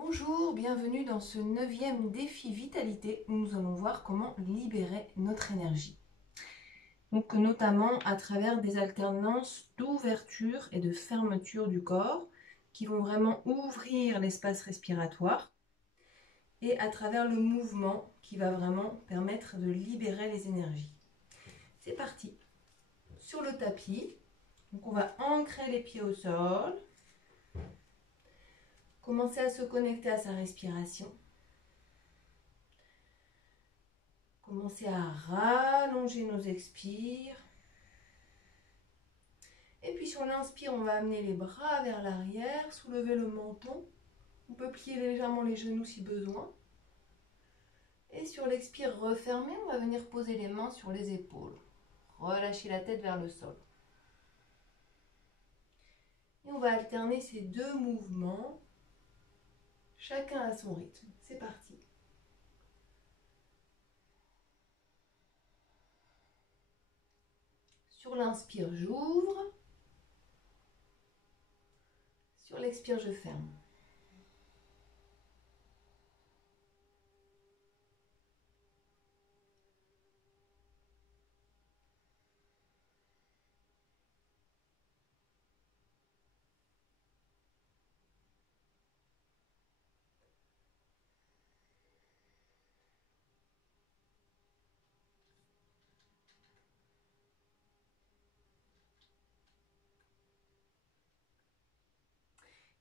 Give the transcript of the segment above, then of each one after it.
Bonjour, bienvenue dans ce 9e défi vitalité où nous allons voir comment libérer notre énergie. Donc notamment à travers des alternances d'ouverture et de fermeture du corps qui vont vraiment ouvrir l'espace respiratoire et à travers le mouvement qui va vraiment permettre de libérer les énergies. C'est parti. Sur le tapis, donc on va ancrer les pieds au sol. Commencer à se connecter à sa respiration. Commencer à rallonger nos expires. Et puis sur l'inspire, on va amener les bras vers l'arrière, soulever le menton. On peut plier légèrement les genoux si besoin. Et sur l'expire refermé, on va venir poser les mains sur les épaules. Relâcher la tête vers le sol. Et on va alterner ces deux mouvements, chacun à son rythme. C'est parti. Sur l'inspire, j'ouvre. Sur l'expire, je ferme.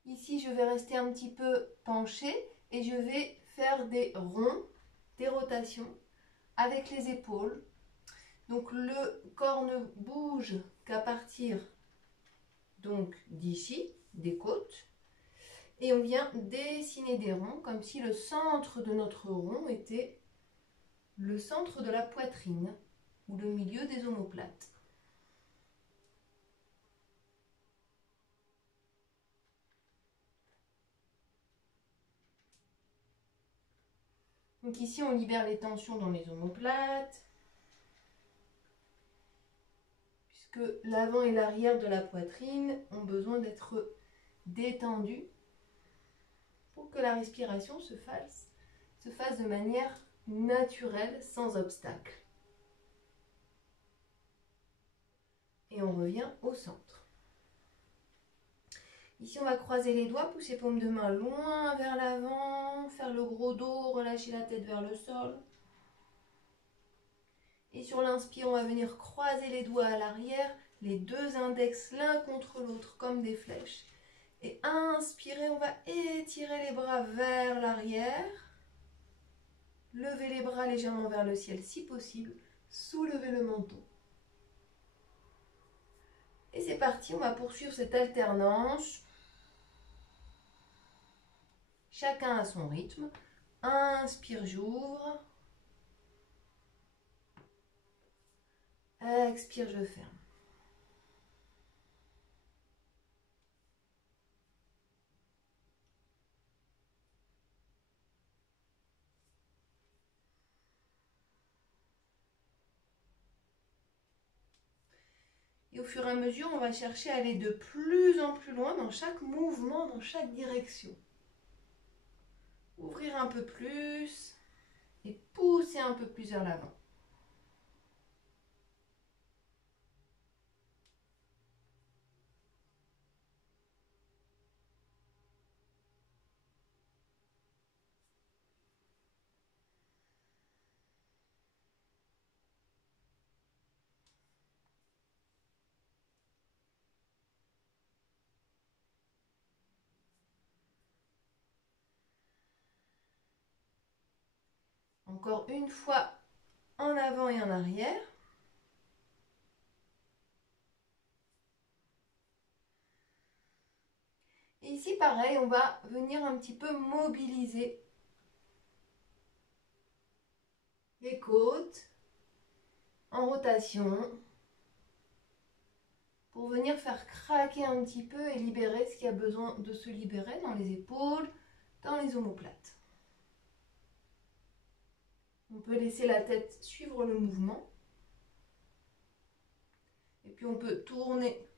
Ici, je vais rester un petit peu penchée et je vais faire des ronds, des rotations avec les épaules. Donc le corps ne bouge qu'à partir donc d'ici, des côtes. Et on vient dessiner des ronds comme si le centre de notre rond était le centre de la poitrine ou le milieu des omoplates. Donc ici, on libère les tensions dans les omoplates, puisque l'avant et l'arrière de la poitrine ont besoin d'être détendus pour que la respiration se fasse de manière naturelle, sans obstacle. Et on revient au centre. Ici, on va croiser les doigts, pousser paume de main loin vers l'avant, faire le gros dos, relâcher la tête vers le sol. Et sur l'inspire, on va venir croiser les doigts à l'arrière, les deux index l'un contre l'autre comme des flèches. Et inspirer, on va étirer les bras vers l'arrière. Lever les bras légèrement vers le ciel si possible. Soulever le menton. Et c'est parti, on va poursuivre cette alternance. Chacun à son rythme. Inspire, j'ouvre. Expire, je ferme. Et au fur et à mesure, on va chercher à aller de plus en plus loin dans chaque mouvement, dans chaque direction. Ouvrir un peu plus et pousser un peu plus vers l'avant. Encore une fois, en avant et en arrière. Et ici, pareil, on va venir un petit peu mobiliser les côtes en rotation pour venir faire craquer un petit peu et libérer ce qui a besoin de se libérer dans les épaules, dans les omoplates. On peut laisser la tête suivre le mouvement. Et puis on peut tourner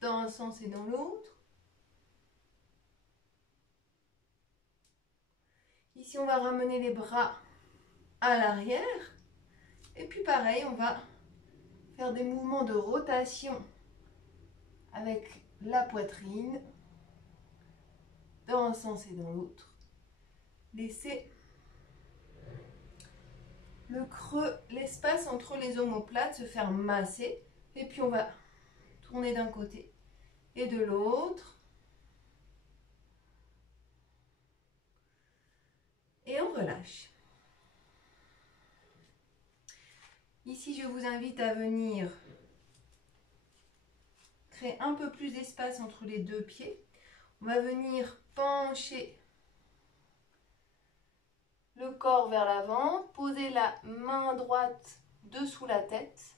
dans un sens et dans l'autre. Ici, on va ramener les bras à l'arrière. Et puis pareil, on va faire des mouvements de rotation avec la poitrine dans un sens et dans l'autre. Laissez le creux, l'espace entre les omoplates se faire masser. Et puis on va tourner d'un côté et de l'autre. Et on relâche. Ici, je vous invite à venir créer un peu plus d'espace entre les deux pieds. On va venir pencher le corps vers l'avant, poser la main droite dessous la tête.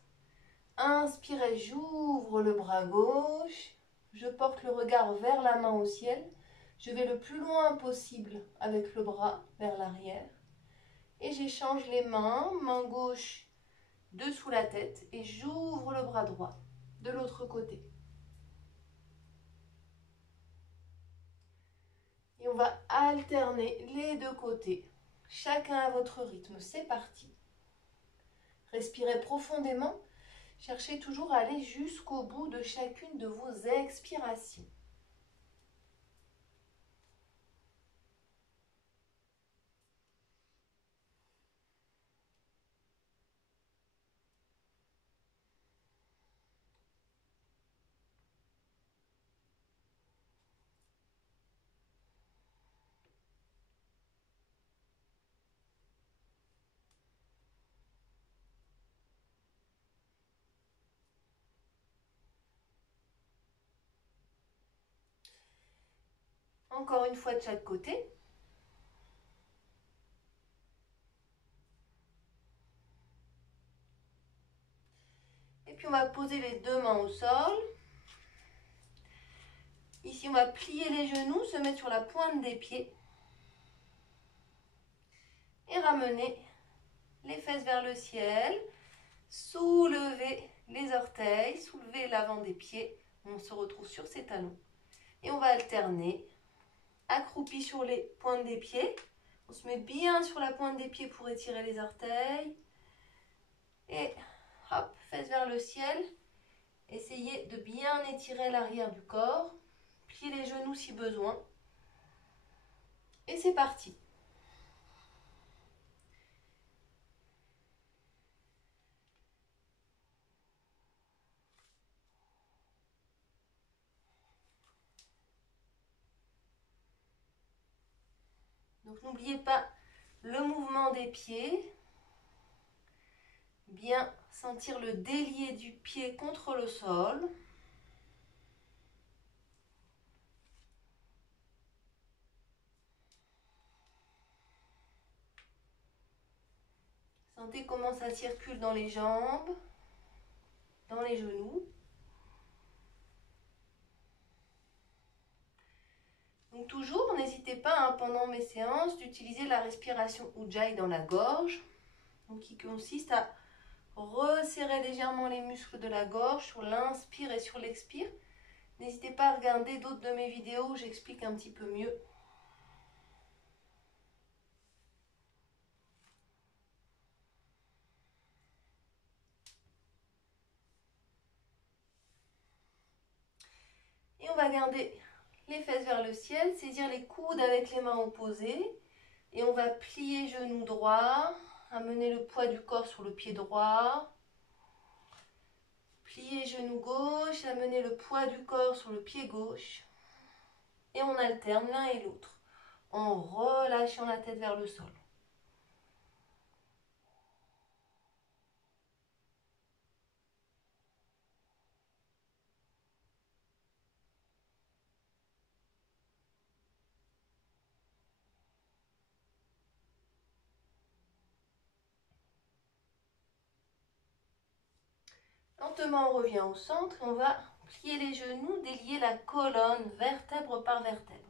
Inspirez, j'ouvre le bras gauche. Je porte le regard vers la main au ciel. Je vais le plus loin possible avec le bras vers l'arrière. Et j'échange les mains, main gauche dessous la tête et j'ouvre le bras droit de l'autre côté. Et on va alterner les deux côtés, chacun à votre rythme. C'est parti. Respirez profondément. Cherchez toujours à aller jusqu'au bout de chacune de vos expirations. Encore une fois de chaque côté. Et puis on va poser les deux mains au sol. Ici on va plier les genoux, se mettre sur la pointe des pieds. Et ramener les fesses vers le ciel. Soulevez les orteils, soulevez l'avant des pieds. On se retrouve sur ses talons. Et on va alterner. Accroupi sur les pointes des pieds. On se met bien sur la pointe des pieds pour étirer les orteils. Et hop, fesses vers le ciel. Essayez de bien étirer l'arrière du corps. Pliez les genoux si besoin. Et c'est parti. Donc n'oubliez pas le mouvement des pieds. Bien sentir le délié du pied contre le sol. Sentez comment ça circule dans les jambes, dans les genoux. Donc toujours, n'hésitez pas pendant mes séances d'utiliser la respiration Ujjayi dans la gorge, donc qui consiste à resserrer légèrement les muscles de la gorge sur l'inspire et sur l'expire. N'hésitez pas à regarder d'autres de mes vidéos où j'explique un petit peu mieux. Et on va garder les fesses vers le ciel, saisir les coudes avec les mains opposées. Et on va plier genou droit, amener le poids du corps sur le pied droit. Plier genou gauche, amener le poids du corps sur le pied gauche. Et on alterne l'un et l'autre en relâchant la tête vers le sol. Lentement, on revient au centre et on va plier les genoux, délier la colonne vertèbre par vertèbre.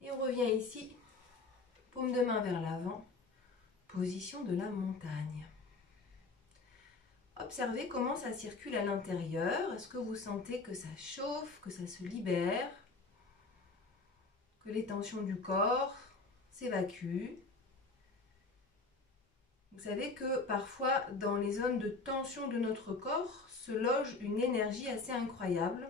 Et on revient ici, paume de main vers l'avant, position de la montagne. Observez comment ça circule à l'intérieur. Est-ce que vous sentez que ça chauffe, que ça se libère? que les tensions du corps s'évacuent. Vous savez que parfois, dans les zones de tension de notre corps, se loge une énergie assez incroyable.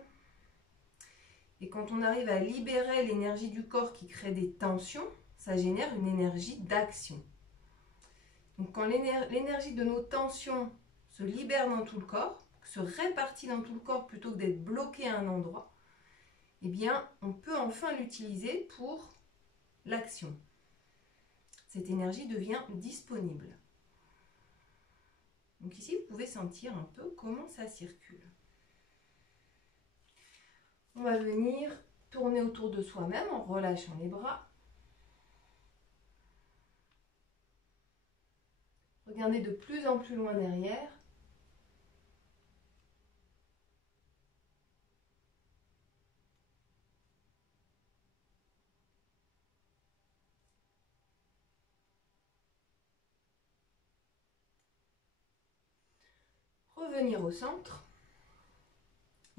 Et quand on arrive à libérer l'énergie du corps qui crée des tensions, ça génère une énergie d'action. Donc quand l'énergie de nos tensions se libère dans tout le corps, se répartit dans tout le corps plutôt que d'être bloqué à un endroit, eh bien, on peut enfin l'utiliser pour l'action. Cette énergie devient disponible. Donc ici, vous pouvez sentir un peu comment ça circule. On va venir tourner autour de soi-même en relâchant les bras. Regardez de plus en plus loin derrière. Revenir au centre.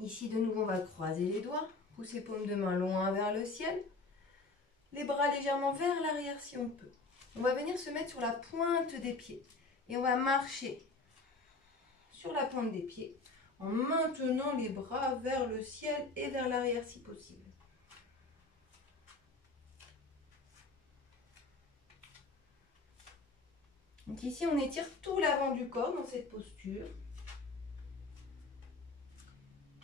Ici, de nouveau, on va croiser les doigts, pousser paume de main loin vers le ciel. Les bras légèrement vers l'arrière si on peut. On va venir se mettre sur la pointe des pieds. Et on va marcher sur la pointe des pieds en maintenant les bras vers le ciel et vers l'arrière si possible. Donc ici, on étire tout l'avant du corps dans cette posture.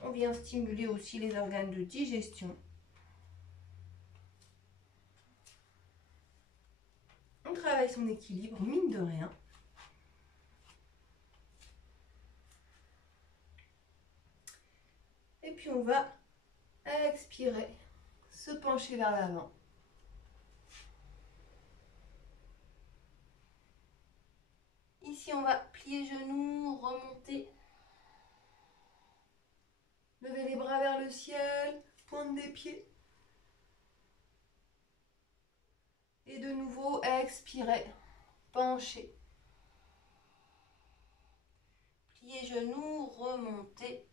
On vient stimuler aussi les organes de digestion. On travaille son équilibre, mine de rien. Et puis on va expirer, se pencher vers l'avant. Ici, on va plier genoux, remonter. Lever les bras vers le ciel, pointe des pieds. Et de nouveau, expirer, pencher. Plier genoux, remonter.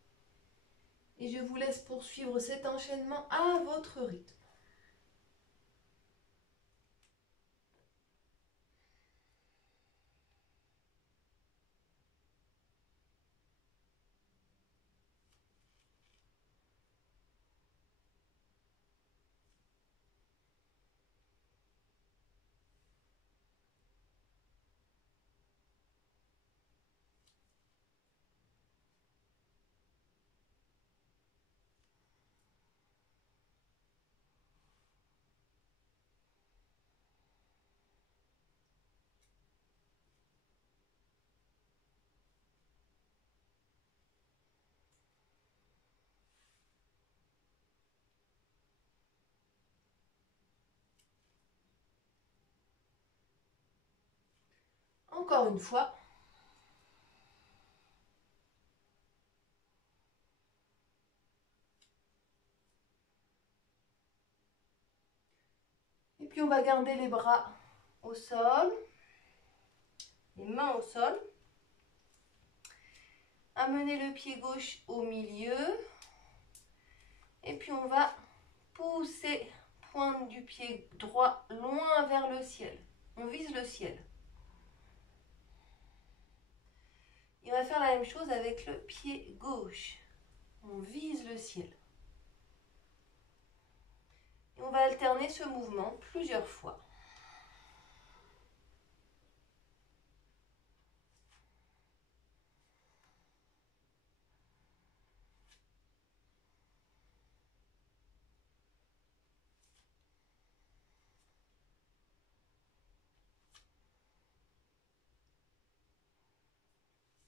Et je vous laisse poursuivre cet enchaînement à votre rythme. Encore une fois. Et puis on va garder les bras au sol, les mains au sol. Amener le pied gauche au milieu. Et puis on va pousser pointe du pied droit loin vers le ciel. On vise le ciel. Et on va faire la même chose avec le pied gauche. On vise le ciel. Et on va alterner ce mouvement plusieurs fois.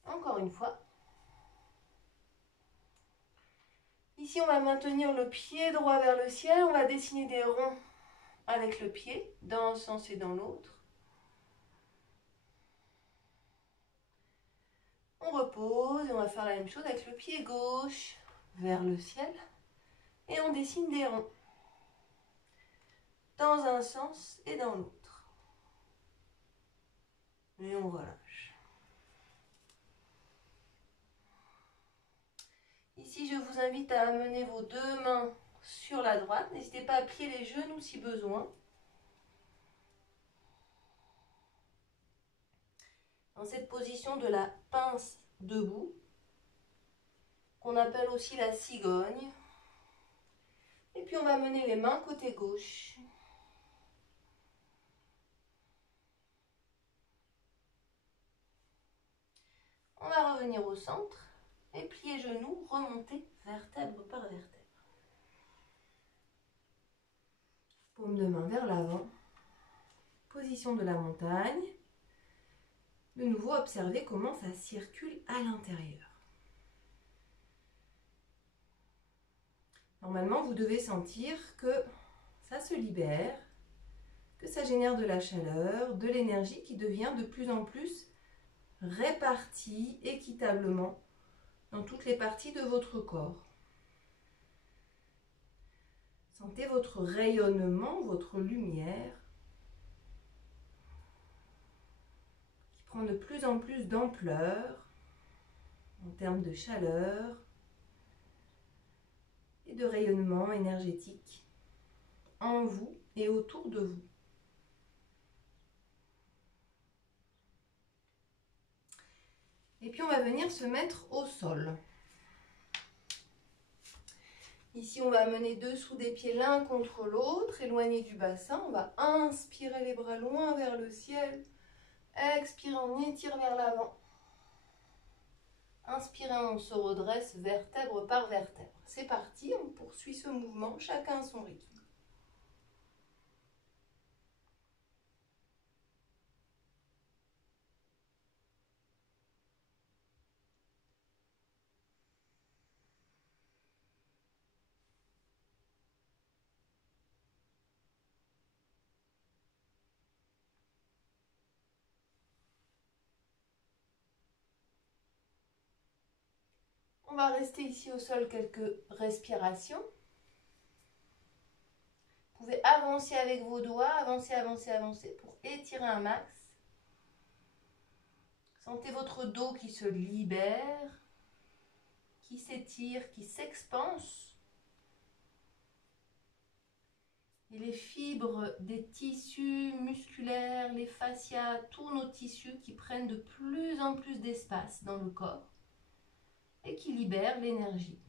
Encore une fois. Ici, on va maintenir le pied droit vers le ciel. On va dessiner des ronds avec le pied, dans un sens et dans l'autre. On repose et on va faire la même chose avec le pied gauche vers le ciel. Et on dessine des ronds dans un sens et dans l'autre. Et on relâche. Ici, je vous invite à amener vos deux mains sur la droite. N'hésitez pas à plier les genoux si besoin. Dans cette position de la pince debout, qu'on appelle aussi la cigogne. Et puis on va mener les mains côté gauche. On va revenir au centre et plier genoux, remonter vertèbre par vertèbre. Paume de main vers l'avant. Position de la montagne. De nouveau, observez comment ça circule à l'intérieur. Normalement, vous devez sentir que ça se libère, que ça génère de la chaleur, de l'énergie qui devient de plus en plus répartie équitablement dans toutes les parties de votre corps. Sentez votre rayonnement, votre lumière qui prend de plus en plus d'ampleur en termes de chaleur et de rayonnement énergétique en vous et autour de vous. Et puis on va venir se mettre au sol. Ici, on va mener dessous des pieds l'un contre l'autre, éloigné du bassin. On va inspirer les bras loin vers le ciel. Expirez, on étire vers l'avant. Inspirez, on se redresse vertèbre par vertèbre. C'est parti, on poursuit ce mouvement, chacun à son rythme. On va rester ici au sol quelques respirations. Vous pouvez avancer avec vos doigts, avancer, avancer, avancer pour étirer un max. Sentez votre dos qui se libère, qui s'étire, qui s'expanse. Et les fibres des tissus musculaires, les fascias, tous nos tissus qui prennent de plus en plus d'espace dans le corps et qui libèrent l'énergie.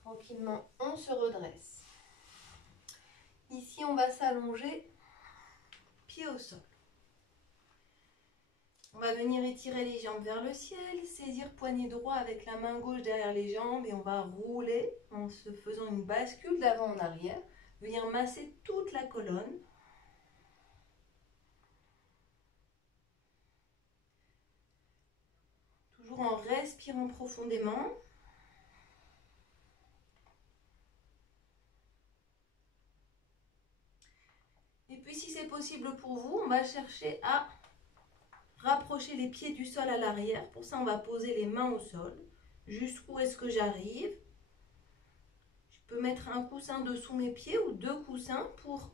Tranquillement, on se redresse. Ici, on va s'allonger, pied au sol. On va venir étirer les jambes vers le ciel, saisir poignet droit avec la main gauche derrière les jambes et on va rouler en se faisant une bascule d'avant en arrière. Venir masser toute la colonne. Toujours en respirant profondément. Et puis si c'est possible pour vous, on va chercher à rapprocher les pieds du sol à l'arrière. Pour ça, on va poser les mains au sol. Jusqu'où est-ce que j'arrive? Je peux mettre un coussin dessous mes pieds ou deux coussins pour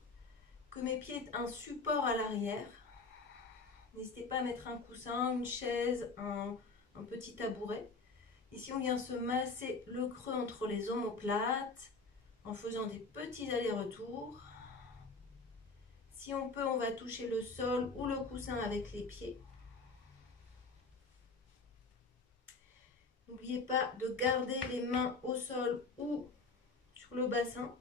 que mes pieds aient un support à l'arrière. N'hésitez pas à mettre un coussin, une chaise, un petit tabouret. Ici, on vient se masser le creux entre les omoplates en faisant des petits allers-retours. Si on peut, on va toucher le sol ou le coussin avec les pieds. N'oubliez pas de garder les mains au sol ou sur le bassin.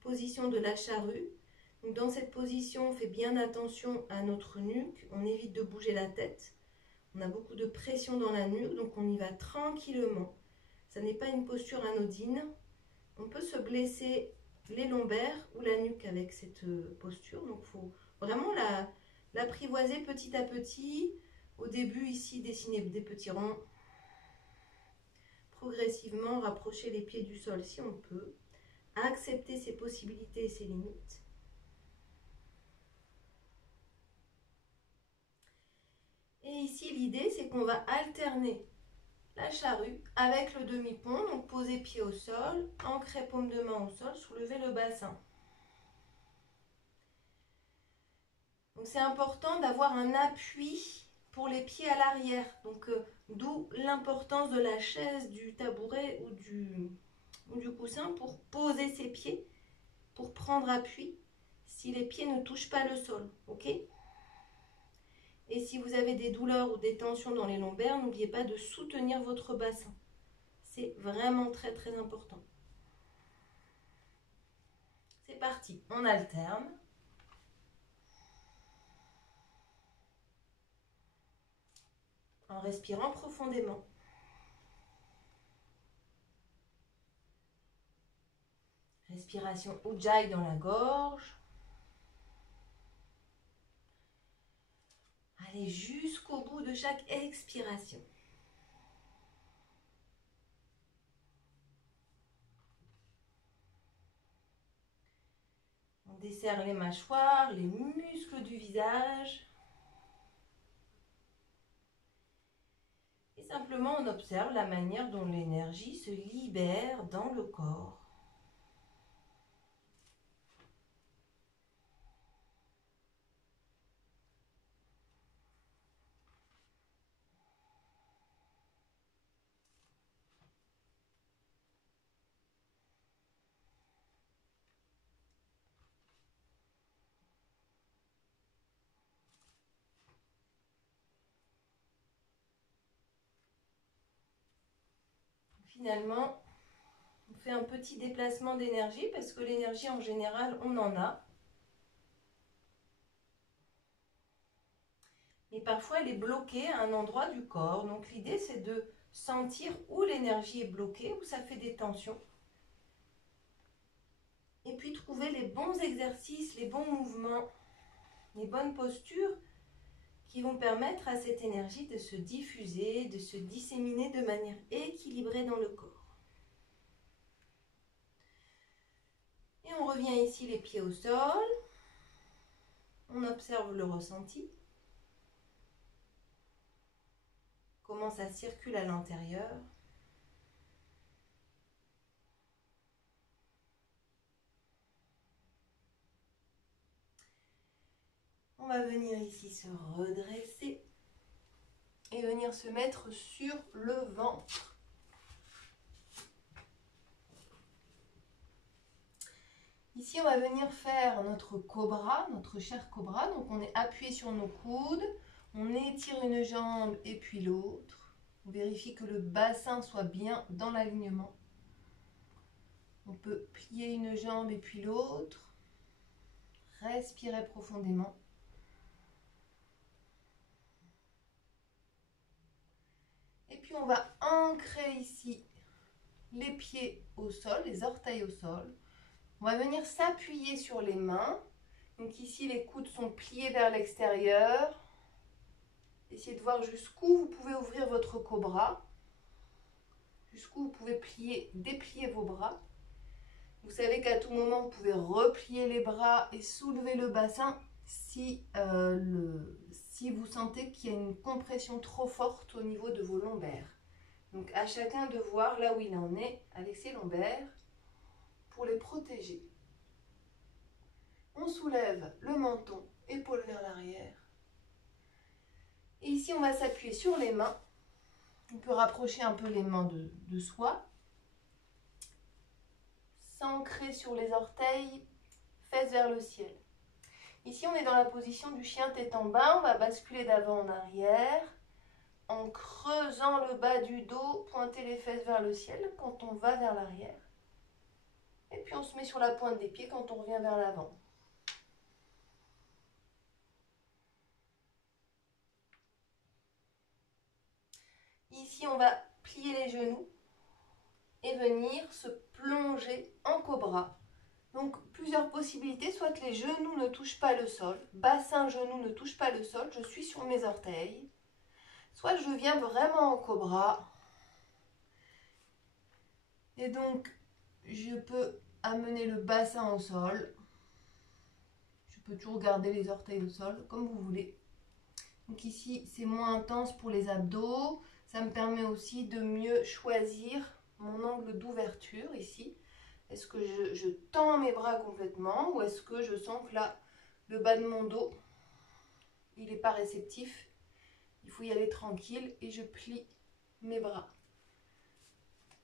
Position de la charrue. Donc dans cette position, on fait bien attention à notre nuque. On évite de bouger la tête. On a beaucoup de pression dans la nuque, donc on y va tranquillement. Ça n'est pas une posture anodine. On peut se blesser les lombaires ou la nuque avec cette posture. Donc il faut vraiment l'apprivoiser petit à petit. Au début, ici, dessiner des petits ronds. Progressivement, rapprocher les pieds du sol si on peut. Accepter ses possibilités et ses limites. Et ici, l'idée, c'est qu'on va alterner la charrue avec le demi-pont. Donc, poser pied au sol, ancrer paume de main au sol, soulever le bassin. Donc, c'est important d'avoir un appui pour les pieds à l'arrière. Donc, d'où l'importance de la chaise, du tabouret ou du coussin pour poser ses pieds, pour prendre appui si les pieds ne touchent pas le sol. Ok? Et si vous avez des douleurs ou des tensions dans les lombaires, n'oubliez pas de soutenir votre bassin. C'est vraiment très très important. C'est parti, on alterne. En respirant profondément. Respiration Ujjayi dans la gorge. Allez jusqu'au bout de chaque expiration. On desserre les mâchoires, les muscles du visage. Et simplement, on observe la manière dont l'énergie se libère dans le corps. Finalement, on fait un petit déplacement d'énergie parce que l'énergie en général, on en a. Mais parfois, elle est bloquée à un endroit du corps. Donc l'idée, c'est de sentir où l'énergie est bloquée, où ça fait des tensions. Et puis trouver les bons exercices, les bons mouvements, les bonnes postures qui vont permettre à cette énergie de se diffuser, de se disséminer de manière équilibrée dans le corps. Et on revient ici les pieds au sol. On observe le ressenti. Comment ça circule à l'intérieur. On va venir ici se redresser et venir se mettre sur le ventre. Ici, on va venir faire notre cobra, notre cher cobra. Donc, on est appuyé sur nos coudes. On étire une jambe et puis l'autre. On vérifie que le bassin soit bien dans l'alignement. On peut plier une jambe et puis l'autre. Respirez profondément. Et puis, on va ancrer ici les pieds au sol, les orteils au sol. On va venir s'appuyer sur les mains. Donc ici, les coudes sont pliés vers l'extérieur. Essayez de voir jusqu'où vous pouvez ouvrir votre cobra. Jusqu'où vous pouvez déplier vos bras. Vous savez qu'à tout moment, vous pouvez replier les bras et soulever le bassin si vous sentez qu'il y a une compression trop forte au niveau de vos lombaires. Donc à chacun de voir là où il en est avec ses lombaires. Pour les protéger. On soulève le menton, épaules vers l'arrière. Et ici, on va s'appuyer sur les mains. On peut rapprocher un peu les mains de soi. S'ancrer sur les orteils, fesses vers le ciel. Ici, on est dans la position du chien tête en bas. On va basculer d'avant en arrière. En creusant le bas du dos, pointer les fesses vers le ciel quand on va vers l'arrière. Et puis on se met sur la pointe des pieds quand on revient vers l'avant. Ici, on va plier les genoux et venir se plonger en cobra. Donc, plusieurs possibilités, soit que les genoux ne touchent pas le sol, bassin, genoux ne touchent pas le sol, je suis sur mes orteils. Soit je viens vraiment en cobra. Et donc, je peux amener le bassin au sol. Je peux toujours garder les orteils au sol, comme vous voulez. Donc ici, c'est moins intense pour les abdos. Ça me permet aussi de mieux choisir mon angle d'ouverture ici. Est-ce que je tends mes bras complètement ou est-ce que je sens que là, le bas de mon dos, il n'est pas réceptif Il faut y aller tranquille et je plie mes bras.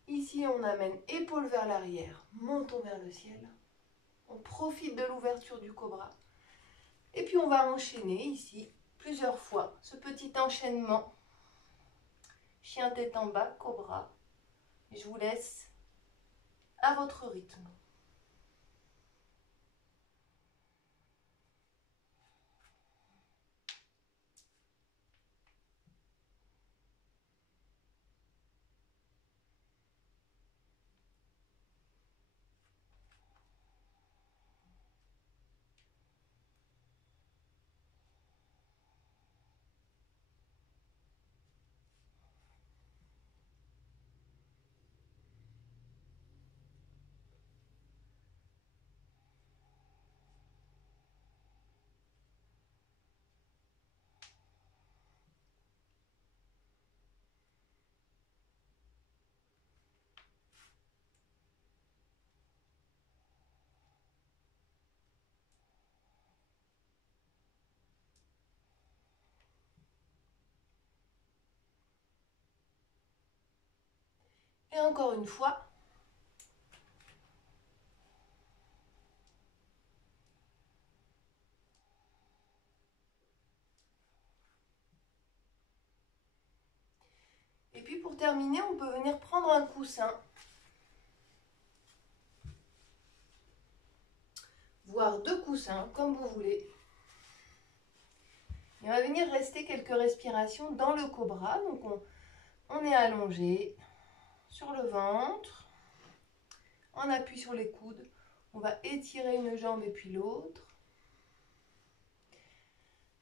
Ici, on amène épaules vers l'arrière, menton vers le ciel. On profite de l'ouverture du cobra. Et puis, on va enchaîner ici plusieurs fois ce petit enchaînement. Chien tête en bas, cobra. Et je vous laisse à votre rythme. Et encore une fois. Et puis pour terminer, on peut venir prendre un coussin. Voire 2 coussins, comme vous voulez. Et on va venir rester quelques respirations dans le cobra. Donc on est allongé sur le ventre. On appuie sur les coudes. On va étirer une jambe et puis l'autre.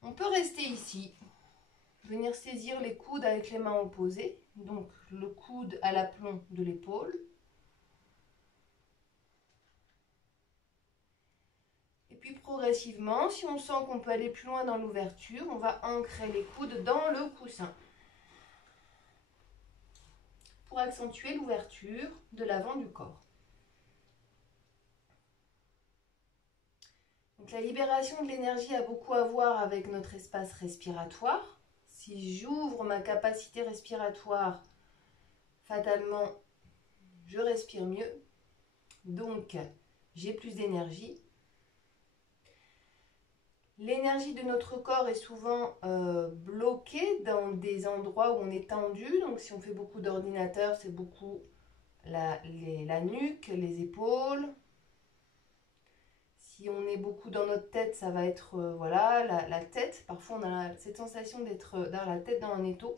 On peut rester ici. Venir saisir les coudes avec les mains opposées. Donc le coude à l'aplomb de l'épaule. Et puis progressivement, si on sent qu'on peut aller plus loin dans l'ouverture, on va ancrer les coudes dans le coussin. Pour accentuer l'ouverture de l'avant du corps. Donc la libération de l'énergie a beaucoup à voir avec notre espace respiratoire. Si j'ouvre ma capacité respiratoire, fatalement, je respire mieux. Donc, j'ai plus d'énergie. L'énergie de notre corps est souvent bloquée dans des endroits où on est tendu. Donc, si on fait beaucoup d'ordinateur, c'est beaucoup la nuque, les épaules. Si on est beaucoup dans notre tête, ça va être voilà, la tête. Parfois, on a cette sensation d'être dans la tête dans un étau.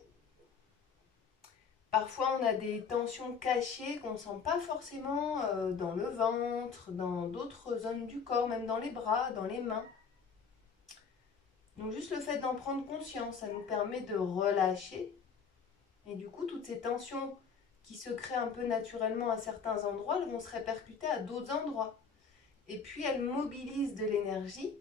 Parfois, on a des tensions cachées qu'on ne sent pas forcément dans le ventre, dans d'autres zones du corps, même dans les bras, dans les mains. Donc, juste le fait d'en prendre conscience, ça nous permet de relâcher. Et du coup, toutes ces tensions qui se créent un peu naturellement à certains endroits, elles vont se répercuter à d'autres endroits. Et puis, elles mobilisent de l'énergie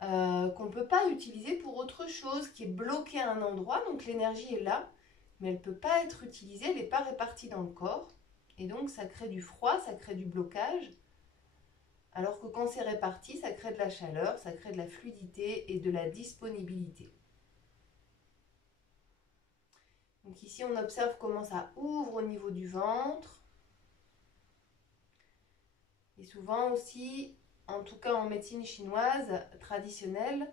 qu'on ne peut pas utiliser pour autre chose, qui est bloquée à un endroit. Donc, l'énergie est là, mais elle ne peut pas être utilisée, elle n'est pas répartie dans le corps. Et donc, ça crée du froid, ça crée du blocage. Alors que quand c'est réparti, ça crée de la chaleur, ça crée de la fluidité et de la disponibilité. Donc ici, on observe comment ça ouvre au niveau du ventre. Et souvent aussi, en tout cas en médecine chinoise traditionnelle,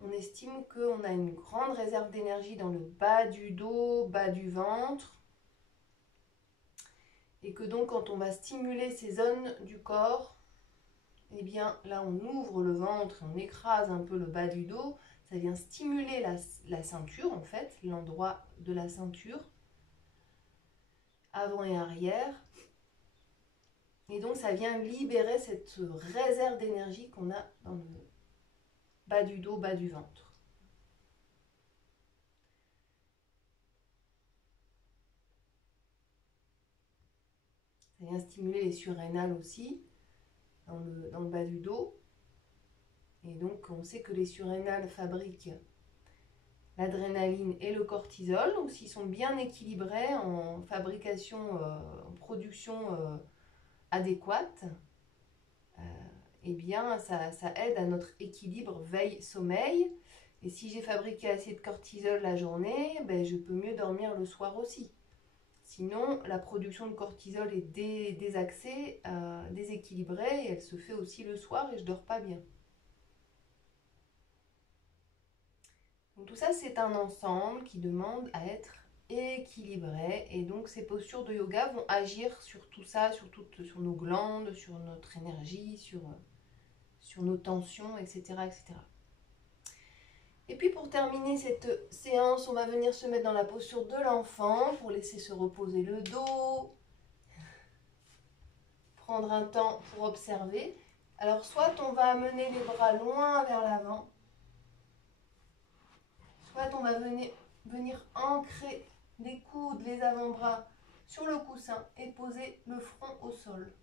on estime qu'on a une grande réserve d'énergie dans le bas du dos, bas du ventre. Et que donc, quand on va stimuler ces zones du corps, eh bien là, on ouvre le ventre, on écrase un peu le bas du dos. Ça vient stimuler la ceinture, en fait, l'endroit de la ceinture, avant et arrière. Et donc, ça vient libérer cette réserve d'énergie qu'on a dans le bas du dos, bas du ventre. Ça vient stimuler les surrénales aussi, dans le bas du dos. Et donc, on sait que les surrénales fabriquent l'adrénaline et le cortisol. Donc, s'ils sont bien équilibrés en fabrication, en production adéquate, eh bien, ça aide à notre équilibre veille-sommeil. Et si j'ai fabriqué assez de cortisol la journée, ben, je peux mieux dormir le soir aussi. Sinon, la production de cortisol est désaxée, déséquilibrée, et elle se fait aussi le soir et je ne dors pas bien. Donc tout ça, c'est un ensemble qui demande à être équilibré. Et donc ces postures de yoga vont agir sur tout ça, sur nos glandes, sur notre énergie, sur nos tensions, etc., etc. Et puis pour terminer cette séance, on va venir se mettre dans la posture de l'enfant pour laisser se reposer le dos, prendre un temps pour observer. Alors soit on va amener les bras loin vers l'avant, soit on va venir ancrer les coudes, les avant-bras sur le coussin et poser le front au sol.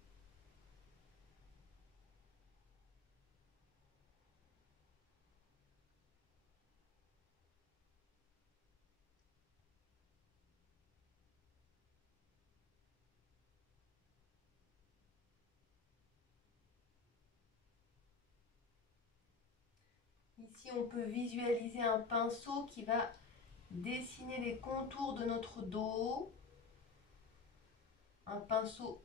Ici, on peut visualiser un pinceau qui va dessiner les contours de notre dos. Un pinceau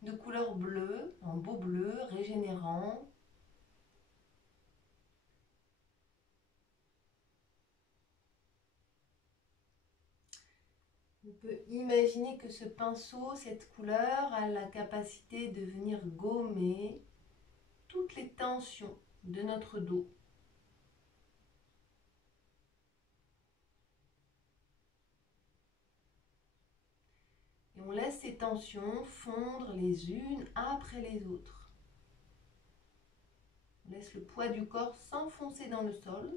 de couleur bleue, un beau bleu, régénérant. On peut imaginer que ce pinceau, cette couleur, a la capacité de venir gommer toutes les tensions de notre dos. Et on laisse ces tensions fondre les unes après les autres. On laisse le poids du corps s'enfoncer dans le sol.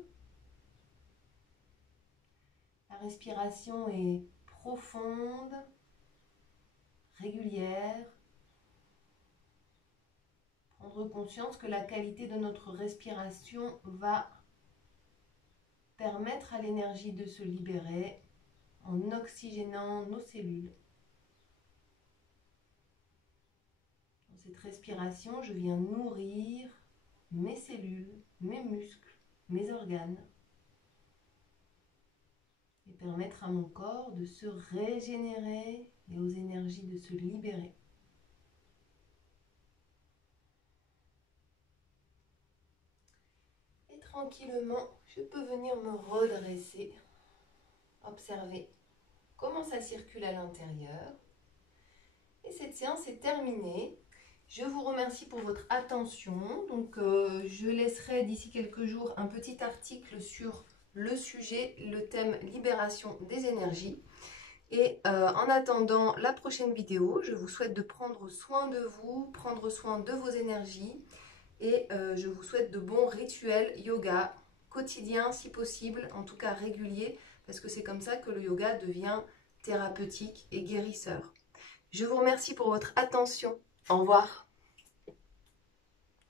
La respiration est profonde, régulière. Prendre conscience que la qualité de notre respiration va permettre à l'énergie de se libérer en oxygénant nos cellules. Dans cette respiration, je viens nourrir mes cellules, mes muscles, mes organes et permettre à mon corps de se régénérer et aux énergies de se libérer. Et tranquillement, je peux venir me redresser, observer comment ça circule à l'intérieur. Et cette séance est terminée. Je vous remercie pour votre attention. Donc, je laisserai d'ici quelques jours un petit article sur le sujet, le thème libération des énergies. Et en attendant la prochaine vidéo, je vous souhaite de prendre soin de vous, prendre soin de vos énergies. Et je vous souhaite de bons rituels yoga quotidiens si possible, en tout cas réguliers, parce que c'est comme ça que le yoga devient thérapeutique et guérisseur. Je vous remercie pour votre attention. Au revoir.